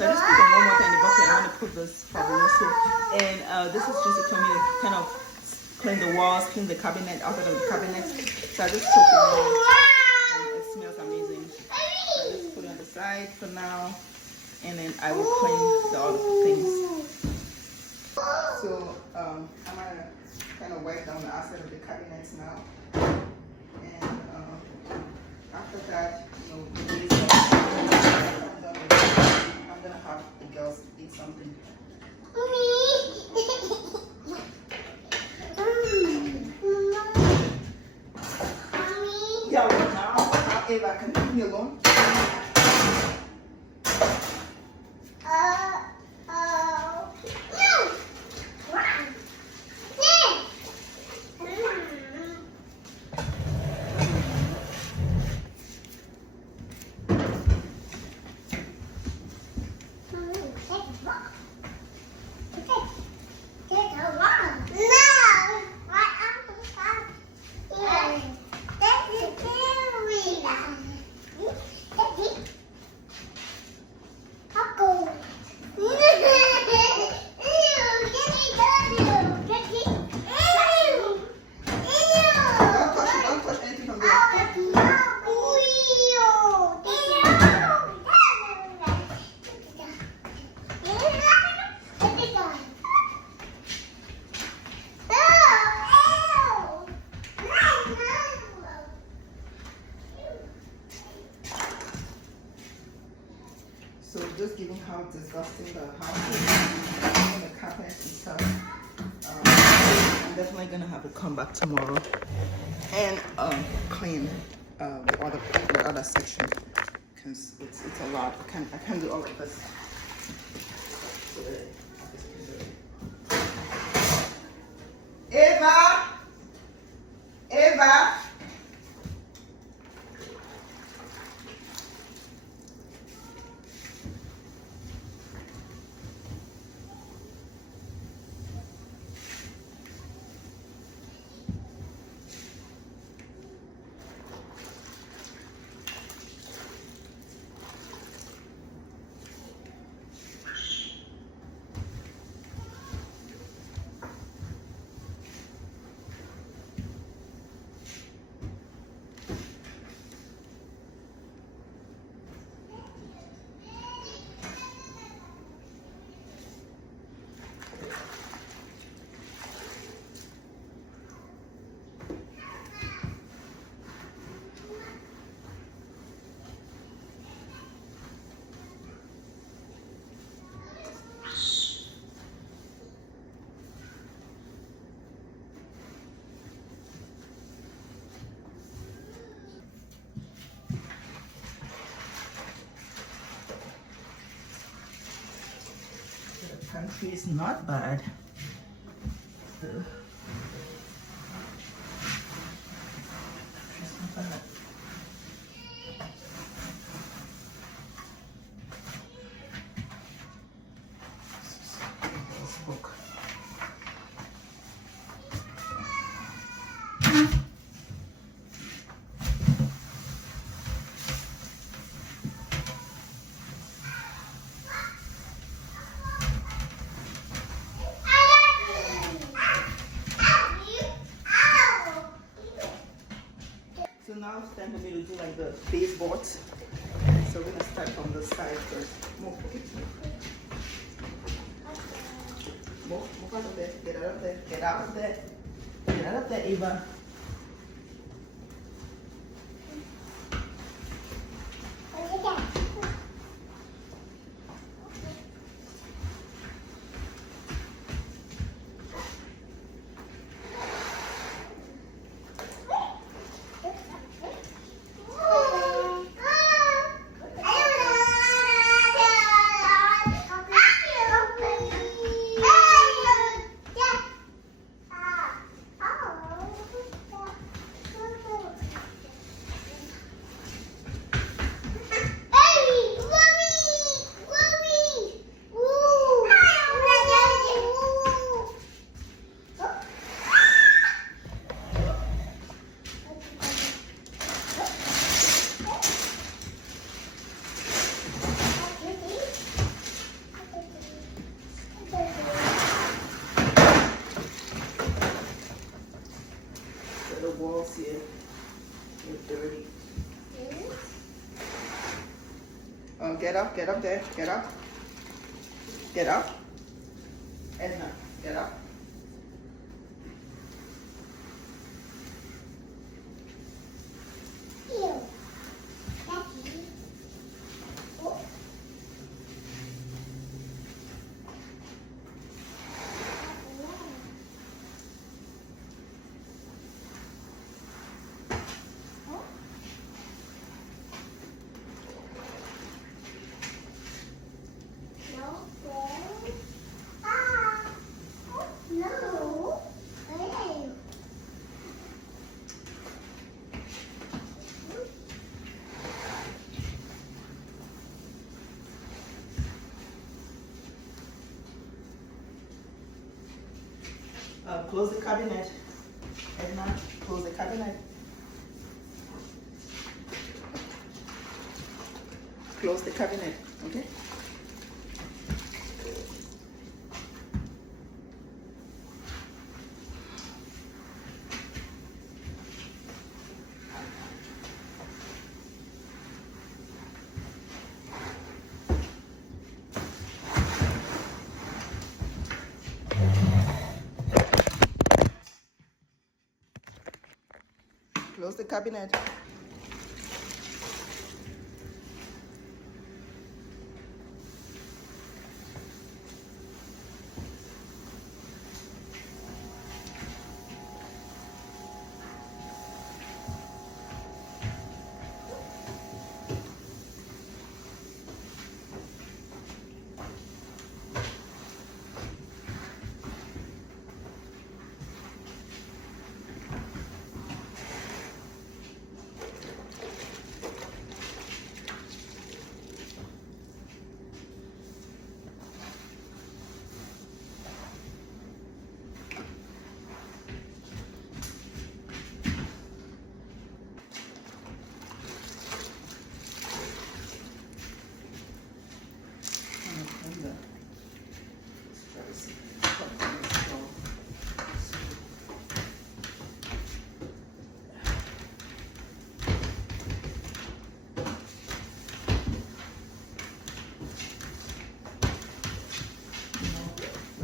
So I just put some warm water in the bucket. I'm going to put this fabuloso. And this is just for me to kind of clean the walls, clean the cabinet, outside of the cabinet. So I just soak it in and it smells amazing. So I just put it on the side for now. And then I will clean the other things. So I'm going to kind of wipe down the outside of the cabinets now. And after that, you know, the days I'm done with it, I'm going to have the girls eat something. Yeah, well, now, Ava, can you leave me alone? So just given how disgusting the house is, and the carpet and stuff, I'm definitely gonna have to come back tomorrow and clean the other section because it's a lot. I can't do all of this. Eva, Eva. Pantry is not bad. It's not bad. This book. So now it's time for me to do like the baseboards. So we're gonna start from the side first. Move, okay. Move out of there. Get out of there. Get out of there. Get out of there, Eva. get up there, get up. Get up. Edna, get up. Close the cabinet. Edna, close the cabinet. Close the cabinet, okay? Close the cabinet.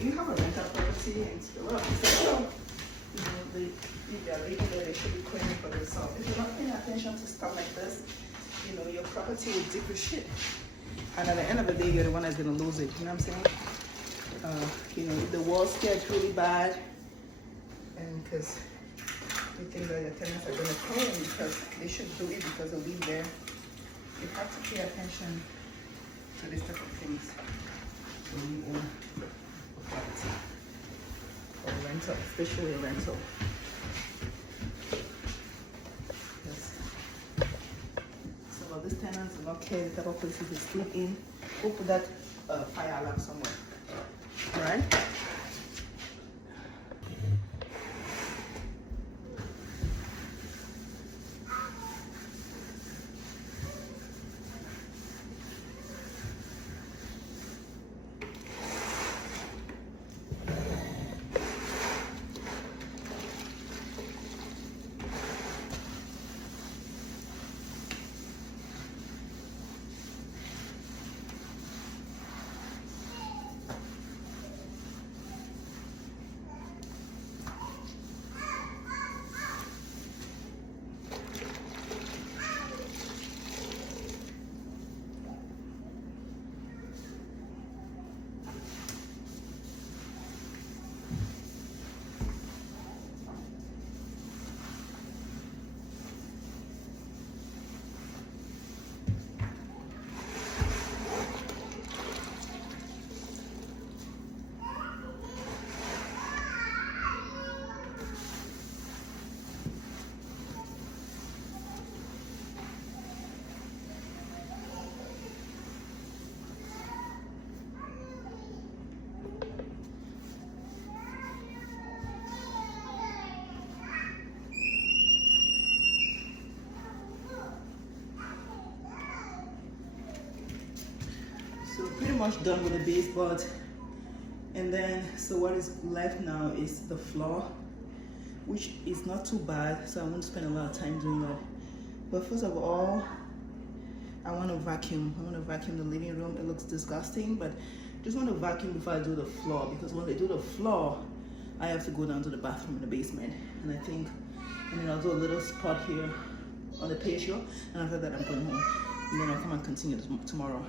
You have a rental property and it's a lot of people, you know, if they're living there, they should be cleaning for themselves. If you're not paying attention to stuff like this, you know, your property will depreciate. And at the end of the day, you're the one that's going to lose it. You know what I'm saying? You know, if the walls get really bad, and because you think that your tenants are going to clean because they should do it because they live there, you have to pay attention to these type of things when you own property or rental, especially a rental. Yes. Some of these tenants do not care the type of places they sleep in. Go put that fire alarm somewhere. Right? So pretty much done with the baseboard, and then so what is left now is the floor, which is not too bad, so I won't spend a lot of time doing that. But first of all, I want to vacuum. I want to vacuum the living room. It looks disgusting, but just want to vacuum before I do the floor, because when I do the floor, I have to go down to the bathroom in the basement. And I think, and then I'll do a little spot here on the patio, and after that I'm going home. And then I'll come and continue tomorrow.